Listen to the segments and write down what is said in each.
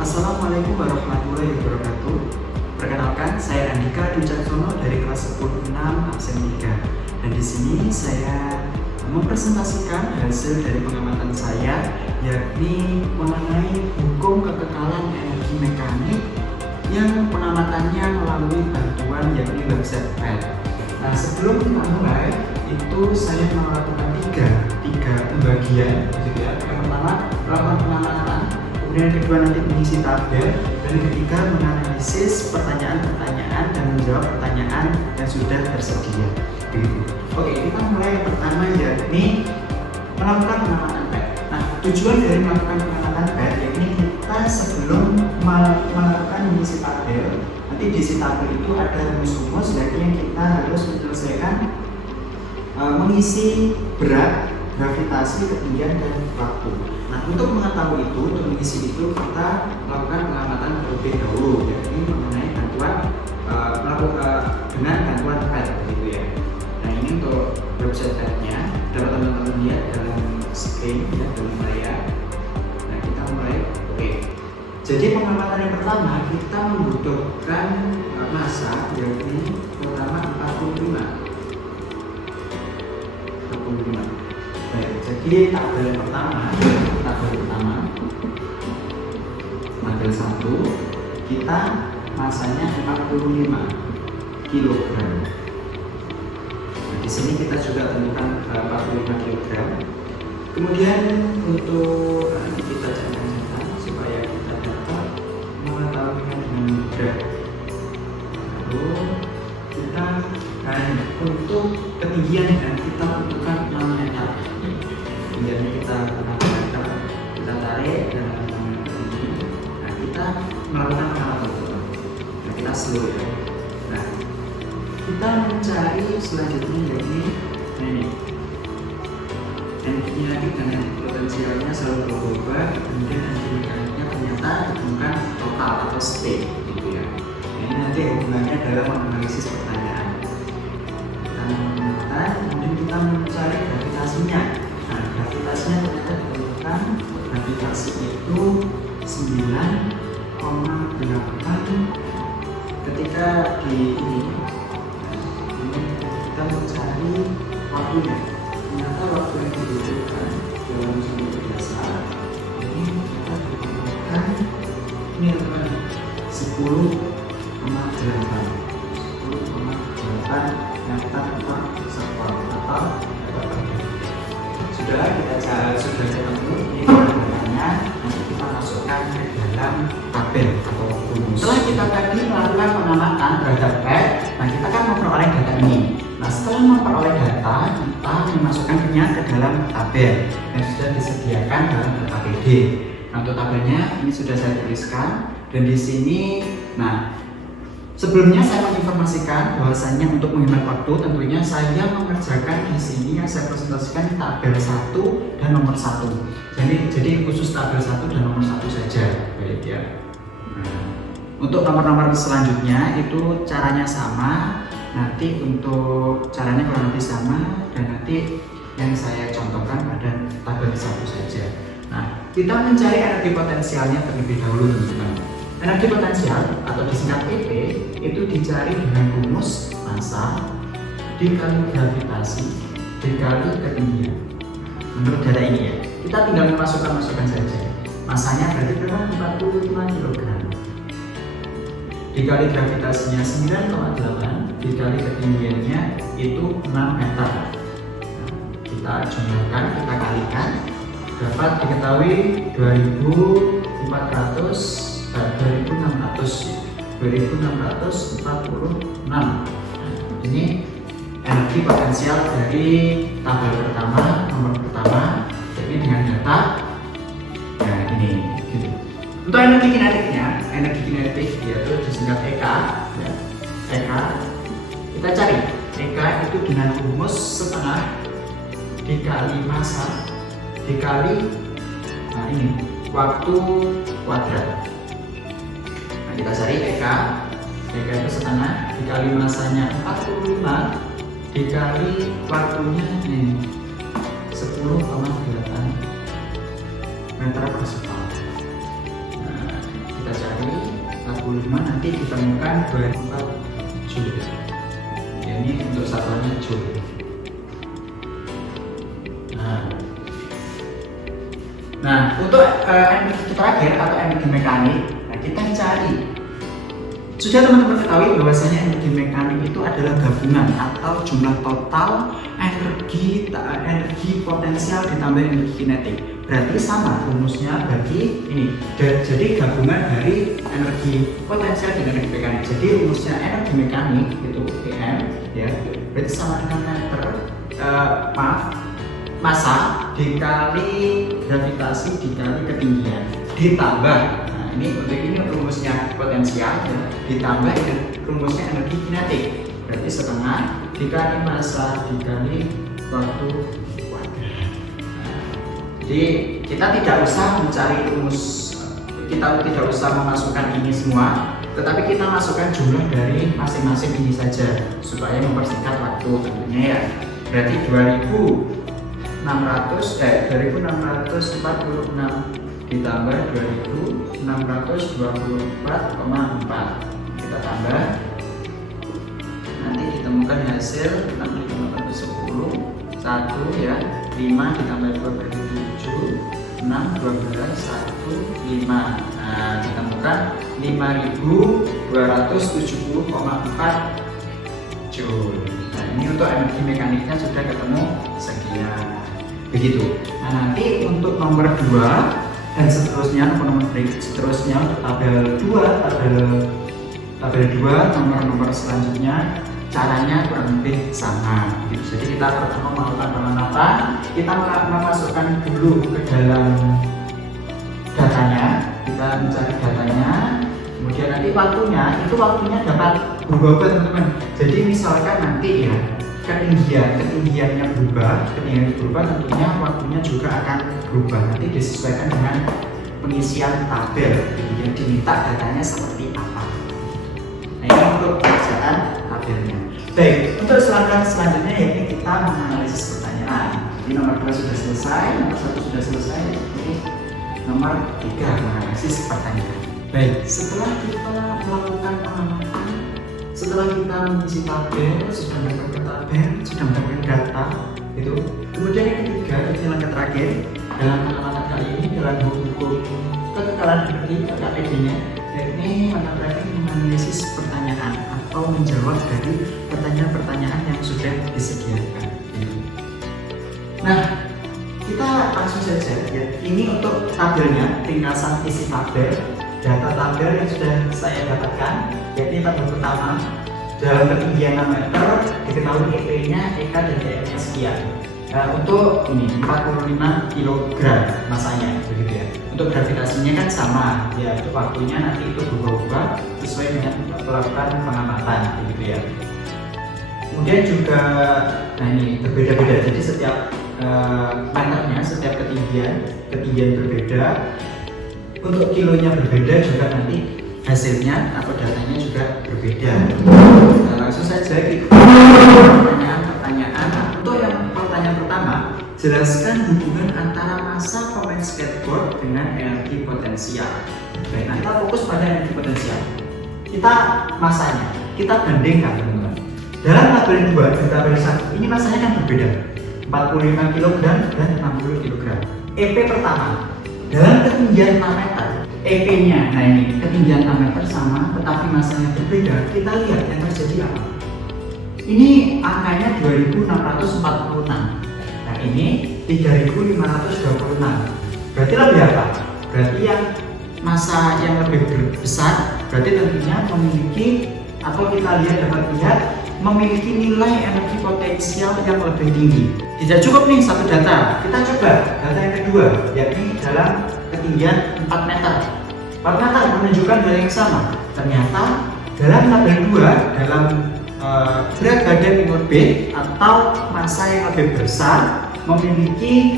Assalamualaikum warahmatullahi wabarakatuh. Perkenalkan, saya Andika Dwi Caksono dari kelas 10-6 absen 3. Dan di sini saya mempresentasikan hasil dari pengamatan saya, yakni mengenai hukum kekekalan energi mekanik yang pengamatannya melalui bantuan yakni website PET. Nah, sebelum kita mulai, itu saya melakukan tiga pembagian, gitu ya. Yang pertama, melakukan pengamatan, kemudian yang kedua nanti mengisi tabel, dan yang ketiga menganalisis pertanyaan-pertanyaan dan menjawab pertanyaan yang sudah tersedia. Oke, kita mulai yang pertama, yakni melakukan pengamatan PET. Nah, tujuan dari melakukan pengamatan PET yakni kita sebelum melakukan mengisi tabel, nanti di isi tabel itu ada rumus-rumus yang kita harus menyelesaikan mengisi berat, gravitasi, ketinggian, dan waktu. Nah, untuk mengetahui itu, untuk mengisi itu, kita melakukan pengamatan terlebih dahulu, yakni mengenai bantuan dengan bantuan PET, gitu ya. Nah, ini untuk website PET-nya, dapat teman-teman lihat dalam screen, ya, dalam layar. Nah, kita mulai. Oke. Jadi pengamatan yang pertama, kita membutuhkan massa, yakni pertama 45. Baik, jadi tabel pertama, tabel 1, kita masanya 45 kg. Nah, di sini kita juga tentukan 45 kg. Kemudian untuk kita catat supaya kita dapat mengetahuinya dengan mudah. Lalu kita untuk ketinggian dan kita tentukan 6 meter. Ketinggiannya kita gunakan kita tarik dan ini. Nah, kita melakukan pengamatan. Nah, kita slow ya. Nah, kita mencari selanjutnya yakni ini. Energinya lagi dengan potensialnya selalu berubah, kemudian energi mekaniknya ternyata ditemukan total atau state, gitu ya. Nah, ini nanti hubungannya dalam menganalisis pertanyaan. Kemudian kita mencari gravitasinya. Nah, gravitasinya ternyata ditemukan gravitasi itu 9,8 ketika di ini kita mencari waktunya. Ternyata waktu yang dibutuhkan dalam sumber dasar ini kita dibutuhkan ini teman 10,8 meter per sekon atau sudah ketemu ini pertanyaannya, nanti kita masukkan ke dalam tabel atau rumus. Setelah kita tadi melakukan pengamatan terhadap PET, nah kita akan memperoleh data ini. Nah, setelah memperoleh data, kita memasukkannya ke dalam tabel yang sudah disediakan dalam APD. Nah, untuk tabelnya ini sudah saya tuliskan, dan di sini, nah, sebelumnya saya menginformasikan bahwasannya untuk menghemat waktu tentunya saya mengerjakan di sini yang saya presentasikan tabel 1 dan nomor 1. Jadi khusus tabel 1 dan nomor 1 saja, baik ya. Nah, untuk nomor-nomor selanjutnya itu caranya sama. Nanti untuk caranya kurang lebih sama, dan nanti yang saya contohkan pada tabel 1 saja. Nah, kita mencari energi potensialnya terlebih dahulu, teman-teman. Energi potensial atau disingkat EP itu dicari dengan rumus massa dikali gravitasi dikali ketinggian. Menurut data ini ya, kita tinggal masukkan saja. Massanya berarti berapa? 45 kg. Dikali gravitasinya 9,8 dikali ketinggiannya itu 6 meter. Nah, kita jumlahkan, kita kalikan, dapat diketahui 2646. Nah, ini energi potensial dari tabel pertama, nomor pertama, ini dengan data. Nah, ini gitu. Untuk energi kinetik yaitu disingkat EK, ya. EK kita cari EK itu dengan rumus setengah dikali massa dikali ini waktu kuadrat. Nah, kita cari EK itu setengah dikali massanya 45 dikali waktunya ini 10,8 meter per sekon. Nah, nanti ditemukan 24 Joule. Ya, ini untuk satuannya Joule. Nah, untuk energi terakhir atau energi mekanik, nah kita cari. Sudah teman-teman ketahui bahwasanya energi mekanik itu adalah gabungan atau jumlah total energi potensial ditambah energi kinetik. Berarti sama rumusnya bagi ini. Jadi gabungan dari energi potensial dan energi mekanik. Jadi rumusnya energi mekanik itu PM ya. Berarti sama dengan massa dikali gravitasi dikali ketinggian ditambah, nah ini rumusnya potensial ya, ditambah rumusnya energi kinetik, berarti setengah dikali massa dikali waktu kuadrat. Jadi kita tidak usah mencari rumus, kita tidak usah memasukkan ini semua, tetapi kita masukkan jumlah dari masing-masing ini saja supaya mempersingkat waktu tentunya ya. Berarti 2646 ditambah 2624,4 kita tambah, nanti ditemukan hasil 6,10 1 ya, 5 ditambah 2 berarti 7, 6, 12, 1, 5. Nah, ditemukan 5270,4 Joule. Nah, ini untuk energi mekaniknya sudah ketemu sekian. Begitu. Nah, nanti untuk nomor 2 dan seterusnya, nomor seterusnya untuk tabel 2 nomor selanjutnya caranya kurang lebih sama gitu. Jadi kita pertama melakukan apa? Kita memasukkan dulu ke dalam datanya, kita mencari datanya, kemudian nanti waktunya dapat berubah teman-teman. Jadi misalkan nanti ya ketinggiannya berubah tentunya waktunya juga akan berubah, nanti disesuaikan dengan pengisian tabel yang diminta datanya seperti apa. Nah, ini untuk pekerjaan tabelnya. Baik, untuk selanjutnya yakni kita menganalisis pertanyaan. Jadi nomor 2 sudah selesai, nomor 1 sudah selesai, ini nomor 3 menganalisis pertanyaan. Baik, setelah kita melakukan pengamatan, setelah kita mengisi tabel, sudah mendapatkan tabel, sudah mendapatkan data, itu. Kemudian yang ketiga, itu yang terakhir dalam pengamatan kali ini dalam buku kekekalan energi KPD-nya, yakni mata praktik menganalisis pertanyaan atau menjawab dari pertanyaan-pertanyaan yang sudah disediakan. Nah, kita langsung saja ya. Ini untuk tabelnya, ringkasan isi tabel. Data tabel yang sudah saya dapatkan, yakni tabel pertama dalam ketinggian 6 meter diketahui EP-nya, EK dan DM-nya sekian. Untuk ini 45 kg masanya begitu ya. Untuk gravitasinya kan sama ya, untuk waktunya nanti itu berubah sesuai dengan melakukan pengamatan begitu ya. Kemudian juga ini berbeda-beda, jadi setiap meternya, setiap ketinggian berbeda. Untuk kilonya berbeda juga, nanti hasilnya atau datanya juga berbeda. Nah, langsung saja kita pertanyaan. Untuk yang pertanyaan pertama, jelaskan hubungan antara massa pemain skateboard dengan energi potensial. Baik, nah kita fokus pada energi potensial. Kita masanya, kita bandingkan teman-teman. Dalam tabel 2 dan tabel 1 ini masanya kan berbeda, 45 kg dan 60 kg. EP pertama dalam ketinggian 6 meter, EP-nya, nah ini ketinggian 6 meter sama, tetapi masanya berbeda. Kita lihat yang terjadi apa. Ini angkanya 2646. Nah ini 3526. Berarti lebih apa? Berarti yang massa yang lebih besar, berarti tentunya memiliki, atau kita dapat lihat memiliki nilai energi potensial yang lebih tinggi. Tidak cukup nih satu data, kita coba data yang kedua, yakni dalam ketinggian 4 meter. 4 meter menunjukkan hal yang sama. Ternyata dalam tabel 2, dalam berat badan nomor B atau massa yang lebih besar memiliki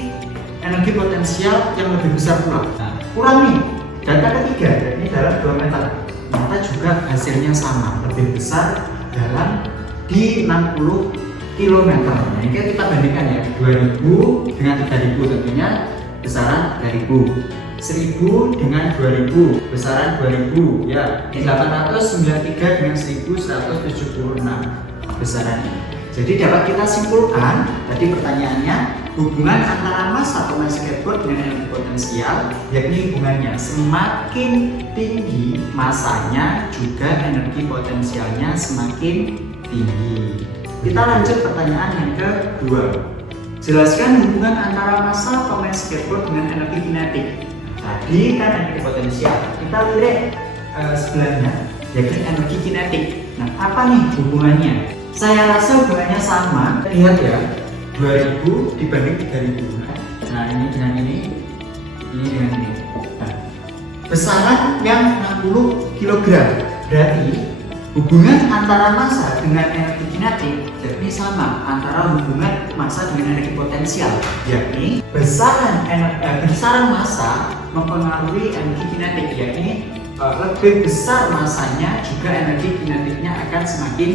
energi potensial yang lebih besar pula. Nah, kurang nih, data ketiga, yakni dalam 2 meter. Ternyata juga hasilnya sama, lebih besar dalam di 60 km. Nah, ini kita bandingkan ya, 2000 dengan 3000, tentunya besaran 3000. 1000 dengan 2000, besaran 2000 ya. 893 dengan 1176 besaran ini. Jadi dapat kita simpulkan, tadi pertanyaannya, hubungan antara massa pemain skateboard dengan energi potensial, yakni hubungannya semakin tinggi massanya juga energi potensialnya semakin tinggi. Kita lanjut pertanyaan yang kedua. Jelaskan hubungan antara massa pemain skateboard dengan energi kinetik. Tadi kan energi potensial, kita lirik sebelahnya, yakni energi kinetik. Nah, apa nih hubungannya? Saya rasa hubungannya sama. Lihat ya, 2000 dibanding 3000. Nah, ini dengan ini dengan ini. Nah, besaran yang 60 kg. Berarti hubungan antara massa dengan energi kinetik yakni sama antara hubungan massa dengan energi potensial, yakni besaran massa mempengaruhi energi kinetik, yakni lebih besar massanya juga energi kinetiknya akan semakin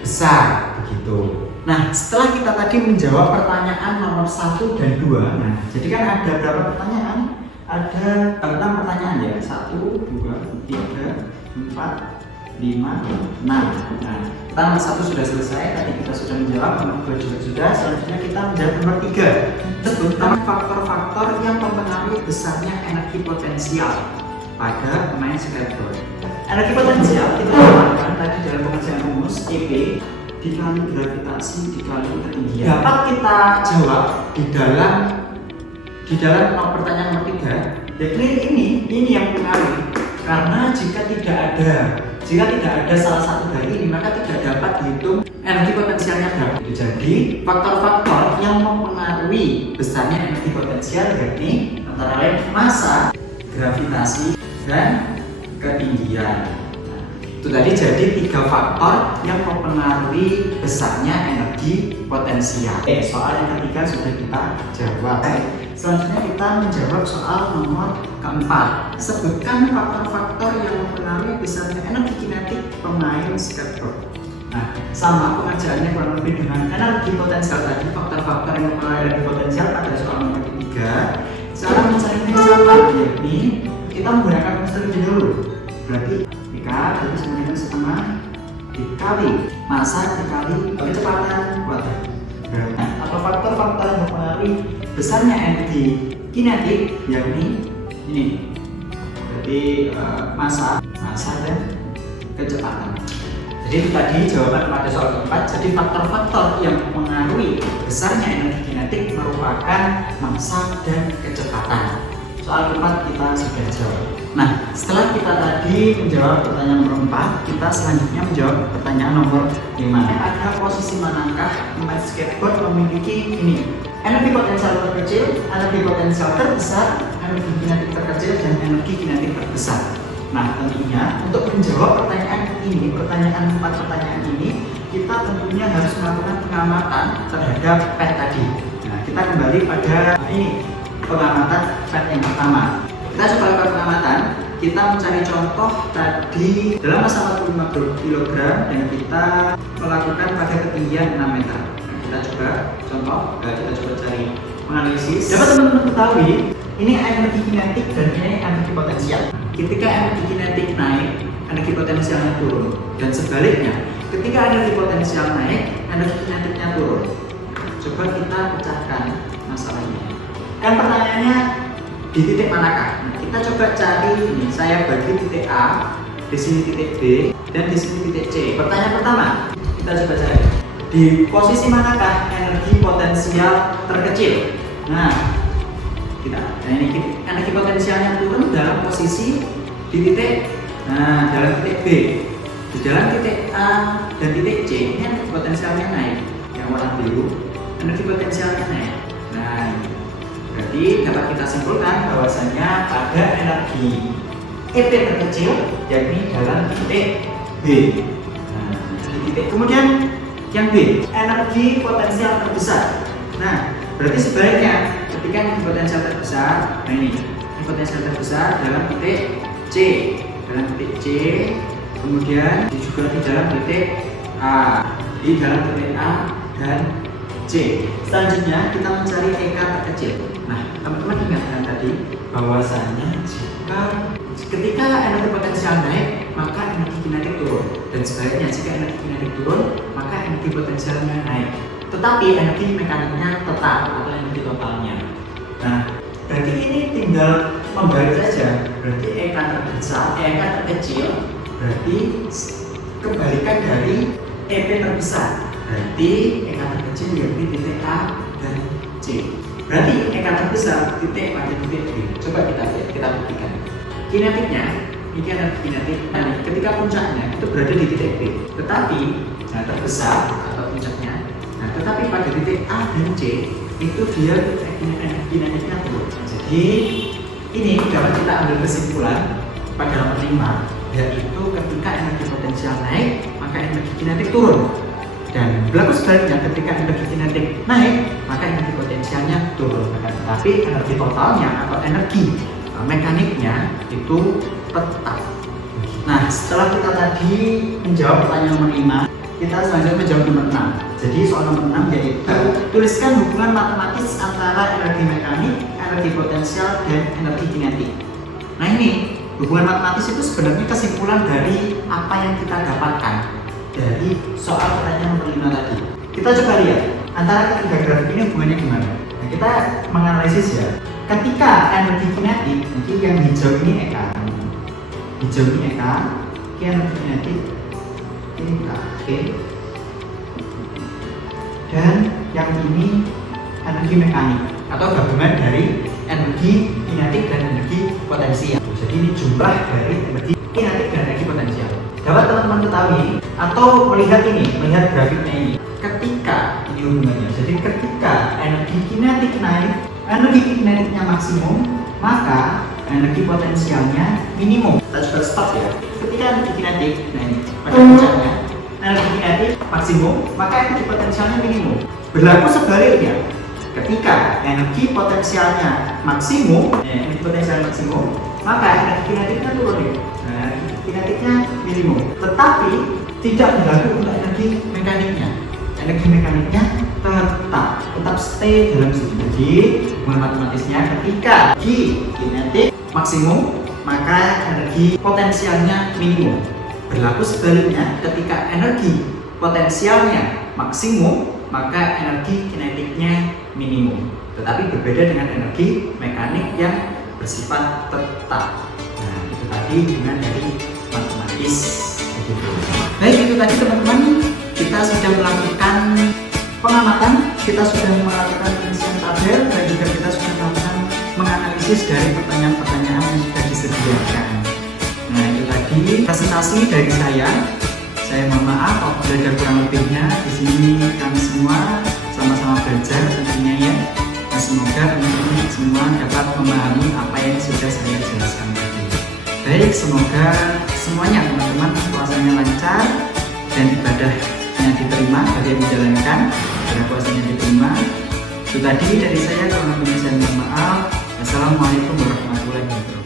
besar begitu. Nah, setelah kita tadi menjawab pertanyaan nomor 1 dan 2, nah, jadi kan ada berapa pertanyaan? Ada 6 pertanyaan ya. 1, 2, 3, 4, 5, 6. Nah, nomor 1 sudah selesai, tadi kita sudah menjawab, nomor 2 juga sudah. Selanjutnya kita menjawab nomor 3. Sebutkan faktor-faktor yang mempengaruhi besarnya energi potensial pada pemain skateboard. Energi potensial kita dapatkan tadi dalam pengerjaan rumus EP dikali gravitasi dikali ketinggian. Dapat kita jawab di dalam pertanyaan nomor 3, yakni ini yang mempengaruhi. Karena jika tidak ada salah satu dari ini, maka tidak dapat dihitung energi potensialnya berapa. Jadi faktor-faktor yang mempengaruhi besarnya energi potensial yakni antara lain massa, gravitasi, dan ketinggian. Nah, itu tadi jadi 3 faktor yang mempengaruhi besarnya energi potensial. Soal yang ketiga sudah kita jawab. Selanjutnya kita menjawab soal nomor keempat. Sebutkan faktor-faktor yang mempengaruhi besarnya energi kinetik pemain skateboard. Nah, sama pengerjaannya kurang lebih dengan energi potensial tadi, faktor-faktor yang mempengaruhi energi potensial pada soal nomor ketiga. Cara mencarinya sama, yakni kita menggunakan rumus terlebih dahulu. Berarti terus kemudian setengah dikali massa dikali kecepatan kuadrat. Atau faktor-faktor yang mempengaruhi besarnya energi kinetik yakni ini. Berarti massa dan kecepatan. Jadi itu tadi jawaban pada soal keempat. Jadi faktor-faktor yang mempengaruhi besarnya energi kinetik merupakan massa dan kecepatan. Soal keempat kita sudah jawab. Nah, setelah kita tadi menjawab pertanyaan nomor 4, kita selanjutnya menjawab pertanyaan nomor 5. Pada posisi manakah pemain skateboard memiliki ini? Energi potensial terkecil, energi potensial terbesar, energi kinetik terkecil, dan energi kinetik terbesar. Nah, tentunya untuk menjawab pertanyaan ini, pertanyaan 4 pertanyaan ini, kita tentunya harus melakukan pengamatan terhadap PET tadi. Nah, kita kembali pada ini, pengamatan PET yang pertama. Kita coba lakukan pengamatan, kita mencari contoh tadi dalam massa 45 kg dan kita melakukan pada ketinggian 6 meter. Nah, kita coba contoh, kita coba cari menganalisis. Dapat teman-teman ketahui, ini energi kinetik dan ini energi potensial. Ketika energi kinetik naik, energi potensialnya turun. Dan sebaliknya, ketika energi potensial naik, energi kinetiknya turun. Coba kita pecahkan masalahnya. Kan pertanyaannya di titik manakah? Nah, kita coba cari ini. Saya bagi titik A, di sini titik B, dan di sini titik C. Pertanyaan pertama, kita coba cari di posisi manakah energi potensial terkecil. Nah, ini energi potensialnya turun dalam posisi di titik, dalam titik B. Di dalam titik A dan titik C ini energi potensialnya naik. Yang warna biru, energi potensialnya naik. Nah, berarti dapat kita simpulkan bahwasanya pada energi EP terkecil yakni dalam titik B. Nah, di titik kemudian yang B, energi potensial terbesar. Nah, berarti sebaliknya ketika energi potensial terbesar, nah ini potensial terbesar dalam titik C, kemudian juga di dalam titik A, dan C. Selanjutnya kita mencari EK terkecil. Nah, teman-teman ingat kan tadi bahwasanya ketika energi potensial naik, maka energi kinetik turun, dan sebaliknya jika energi kinetik turun, maka energi potensialnya naik. Tetapi energi mekaniknya tetap atau energi totalnya. Nah, berarti ini tinggal membalik saja. Berarti E kan terbesar, E kan terkecil, berarti kebalikan dari EP terbesar. Berarti E kan terkecil yakni titik A dan C. Berarti E kan terbesar titik pada titik B. Coba kita buktikan. Kinetiknya, ini energi kinetik. Nah, ketika puncaknya itu berada di titik B. Tetapi terbesar atau puncaknya. Nah, tetapi pada titik A dan C itu dia energi kinetiknya turun. Jadi ini dapat kita ambil kesimpulan pada nomor 5, yaitu ketika energi potensial naik, maka energi kinetik turun. Dan berlaku sebaliknya, ketika energi kinetik naik, maka energi potensialnya turun. Tetapi energi totalnya atau energi mekaniknya itu tetap. Nah, setelah kita tadi menjawab pertanyaan nomor 5, kita selanjutnya menjawab nomor 6. Jadi soal nomor 6 yaitu tuliskan hubungan matematis antara energi mekanik, energi potensial, dan energi kinetik. Nah, ini hubungan matematis itu sebenarnya kesimpulan dari apa yang kita dapatkan dari soal pertanyaan nomor 5 tadi. Kita coba lihat antara ketiga grafik ini hubungannya gimana. Nah, kita menganalisis ya. Ketika energi kinetik, jadi yang hijau ini E kan, hijau ini E kan, energi kinetik ini K, oke. Dan yang ini energi mekanik atau gabungan dari energi kinetik dan energi potensial. Jadi ini jumlah dari energi kinetik dan energi potensial. Dapat teman-teman ketahui atau melihat grafiknya ini. Ketika ini hubungannya, jadi ketika energi kinetik naik, energi kinetiknya maksimum, maka energi potensialnya minimum. Kita coba stop ya. Ketika energi kinetik, nah ini pada puncaknya, energi kinetik maksimum, maka energi potensialnya minimum. Berlaku sebaliknya, ketika energi potensialnya maksimum, maka energi kinetiknya turun ya. Nah, energi kinetiknya minimum. Tetapi tidak berlaku untuk energi mekaniknya. Energi mekaniknya tetap stay dalam sini. Jadi hubungan matematisnya ketika energi kinetik maksimum, maka energi potensialnya minimum. Berlaku sebaliknya, ketika energi potensialnya maksimum, maka energi kinetiknya minimum. Tetapi berbeda dengan energi mekanik yang bersifat tetap. Nah, itu tadi hubungan dari matematis. Baik, itu tadi teman-teman, kita sudah melakukan pengamatan, kita sudah melakukan pengisian tabel, dan juga kita sudah melakukan menganalisis dari pertanyaan-pertanyaan yang sudah disediakan. Nah, itu tadi presentasi dari saya. Saya mohon maaf apabila ada kurang lebihnya. Di sini kami semua sama-sama belajar tentunya ya. Nah, semoga teman-teman semua dapat memahami apa yang sudah saya jelaskan tadi. Baik, semoga semuanya teman-teman puasanya lancar dan ibadahnya diterima bagi yang menjalankan, agar puasanya diterima. Itu tadi dari saya, kurang lebihnya saya mohon maaf. Assalamualaikum warahmatullahi wabarakatuh.